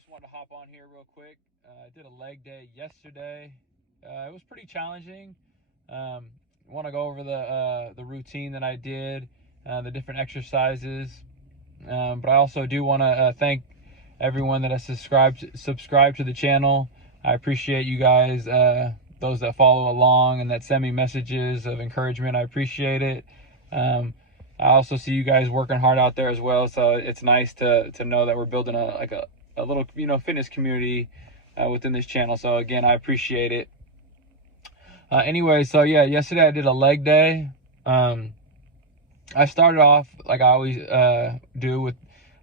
just wanted to hop on here real quick. I did a leg day yesterday. It was pretty challenging. I want to go over the routine that I did, the different exercises. But I also do want to thank everyone that has subscribed to the channel. I appreciate you guys, those that follow along and that send me messages of encouragement. I appreciate it. I also see you guys working hard out there as well, so it's nice to know that we're building a little fitness community within this channel. So again, I appreciate it. Anyway, so yeah, yesterday I did a leg day. I started off like I always do with,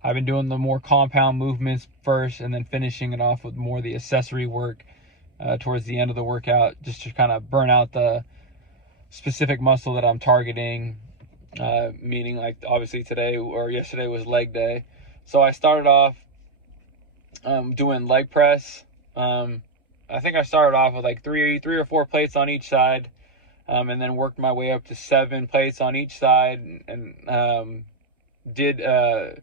I've been doing the more compound movements first, and then finishing it off with more of the accessory work towards the end of the workout, just to kind of burn out the specific muscle that I'm targeting. Meaning, like, obviously today or yesterday was leg day. So I started off doing leg press. I think I started off with like three or four plates on each side, and then worked my way up to 7 plates on each side, and did the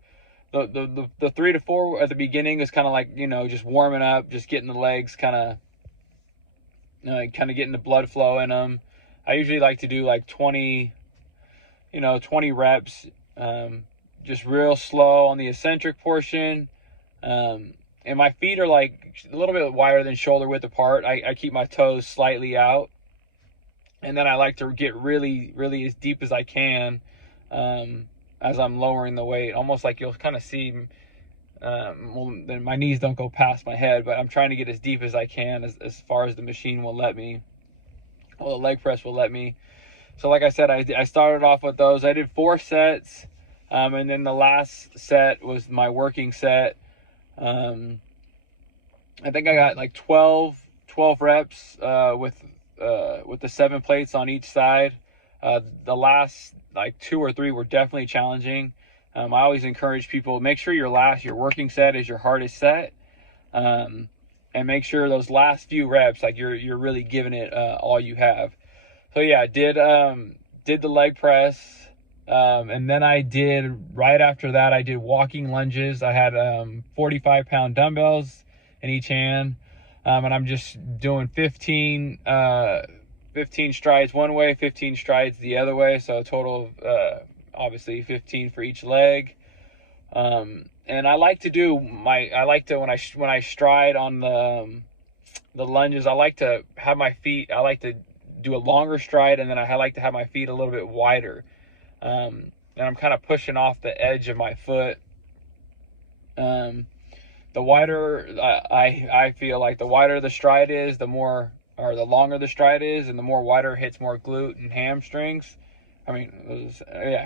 3 to 4 at the beginning is kind of like, just warming up, just getting the legs kind of getting the blood flow in them. I usually like to do like 20 reps, just real slow on the eccentric portion. And my feet are like a little bit wider than shoulder width apart. I keep my toes slightly out. And then I like to get really, really as deep as I can as I'm lowering the weight. Almost like you'll kind of see, my knees don't go past my head, but I'm trying to get as deep as I can as far as the machine will let me. Well, the leg press will let me. So like I said, I started off with those. I did 4 sets, and then the last set was my working set. I think I got like 12 reps with the 7 plates on each side. The last like 2 or 3 were definitely challenging. I always encourage people, make sure your working set is your hardest set, and make sure those last few reps, like you're really giving it all you have. So yeah, I did the leg press, and then right after that, I did walking lunges. I had 45-pound dumbbells in each hand, and I'm just doing 15 strides one way, 15 strides the other way, so a total of obviously 15 for each leg. And I like to when I stride on the lunges, I like to have my feet, I like to do a longer stride, and then I like to have my feet a little bit wider, and I'm kind of pushing off the edge of my foot. The wider I feel like the wider the stride is, the longer the stride is, and the more wider it hits more glute and hamstrings. It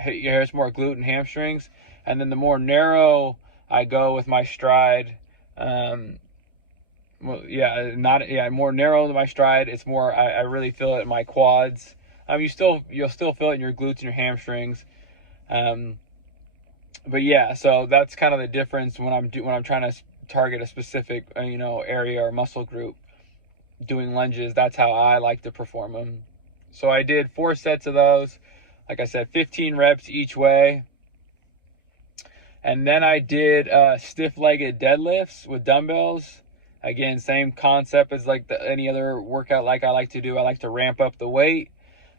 hits more glute and hamstrings, and then the more narrow I go with my stride, more narrow than my stride, it's more, I really feel it in my quads. You'll still feel it in your glutes and your hamstrings. But yeah, so that's kind of the difference when I'm trying to target a specific, area or muscle group. Doing lunges, that's how I like to perform them. So I did 4 sets of those. Like I said, 15 reps each way. And then I did stiff-legged deadlifts with dumbbells. Again, same concept as like any other workout like I like to do. I like to ramp up the weight.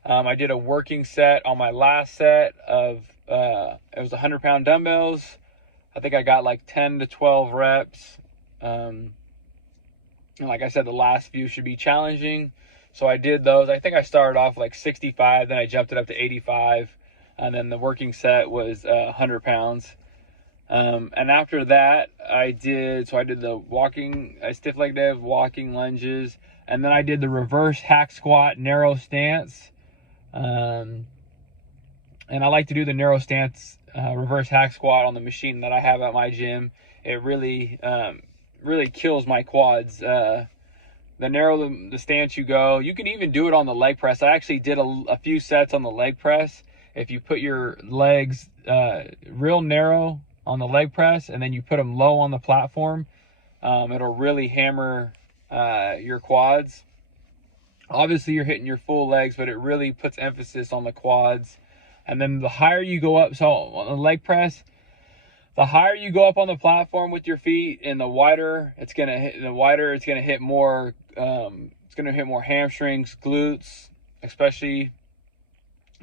I did a working set on my last set of, it was 100-pound dumbbells. I think I got like 10 to 12 reps. And like I said, the last few should be challenging. So I did those. I think I started off like 65, then I jumped it up to 85. And then the working set was 100 pounds. And after that, I did the stiff leg day, walking lunges, and then I did the reverse hack squat, narrow stance. And I like to do the narrow stance, reverse hack squat on the machine that I have at my gym. It really kills my quads. The narrow the stance you go, you can even do it on the leg press. I actually did a few sets on the leg press. If you put your legs real narrow on the leg press, and then you put them low on the platform, it'll really hammer your quads. Obviously you're hitting your full legs, but it really puts emphasis on the quads. And then the higher you go up, so on the leg press, the higher you go up on the platform with your feet, and the wider it's gonna hit, more. It's gonna hit more hamstrings, glutes, especially.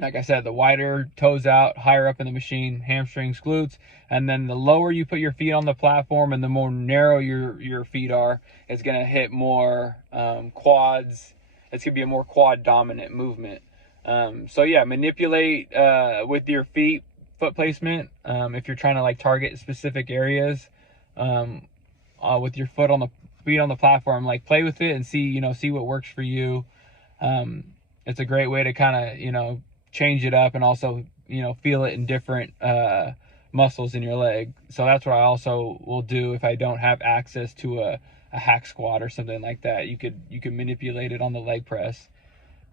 Like I said, the wider toes out, higher up in the machine, hamstrings, glutes, and then the lower you put your feet on the platform and the more narrow your feet are, it's gonna hit more quads. It's gonna be a more quad dominant movement. So yeah, manipulate with your feet, foot placement. If you're trying to like target specific areas, with your feet on the platform, like play with it and see what works for you. It's a great way to kind of change it up and also feel it in different muscles in your leg. So that's what I also will do if I don't have access to a hack squat or something like that. You could manipulate it on the leg press.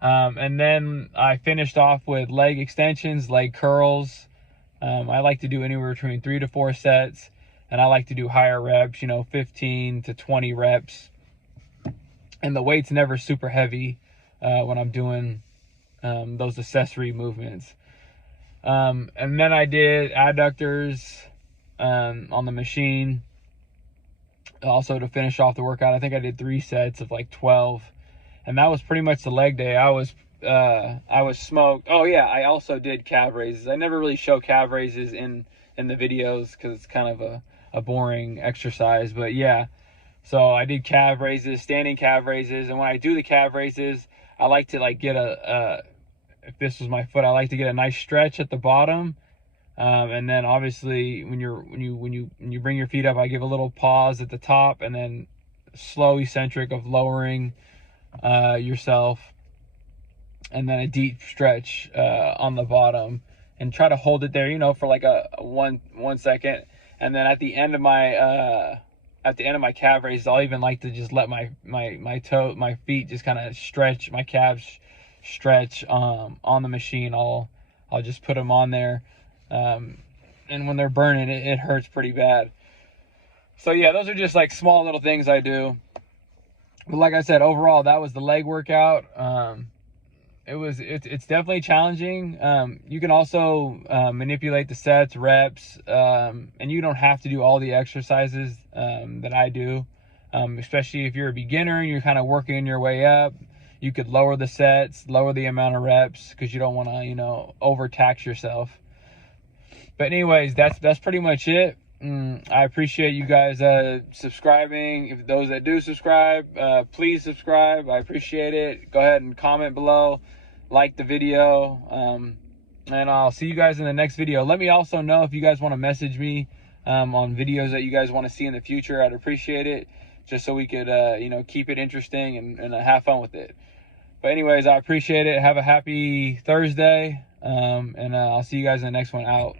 And then I finished off with leg extensions, leg curls. I like to do anywhere between 3 to 4 sets, and I like to do higher reps, 15 to 20 reps. And the weight's never super heavy when I'm doing those accessory movements. And then I did adductors on the machine. Also, to finish off the workout, I think I did 3 sets of like 12, and that was pretty much the leg day. I was smoked. Oh yeah, I also did calf raises. I never really show calf raises in the videos because it's kind of a boring exercise, but yeah. So I did calf raises, standing calf raises, and when I do the calf raises, I like to like get if this was my foot, I like to get a nice stretch at the bottom, and then obviously when you bring your feet up, I give a little pause at the top, and then slow eccentric of lowering yourself, and then a deep stretch on the bottom, and try to hold it there, for like a 1 second, and then at the end of my calf raise, I'll even like to just let my feet just kind of stretch, my calves stretch on the machine. I'll just put them on there, and when they're burning, it hurts pretty bad. So yeah, those are just like small little things I do. But like I said, overall, that was the leg workout. It's definitely challenging. You can also manipulate the sets, reps, and you don't have to do all the exercises that I do, especially if you're a beginner and you're kind of working your way up. You could lower the sets, lower the amount of reps, because you don't want to overtax yourself. But anyways, that's pretty much it. I appreciate you guys subscribing. If those that do subscribe, please subscribe. I appreciate it. Go ahead and comment below, like the video, and I'll see you guys in the next video. Let me also know if you guys want to message me on videos that you guys want to see in the future. I'd appreciate it, just so we could keep it interesting and have fun with it. But anyways, I appreciate it. Have a happy Thursday, and I'll see you guys in the next one. Out.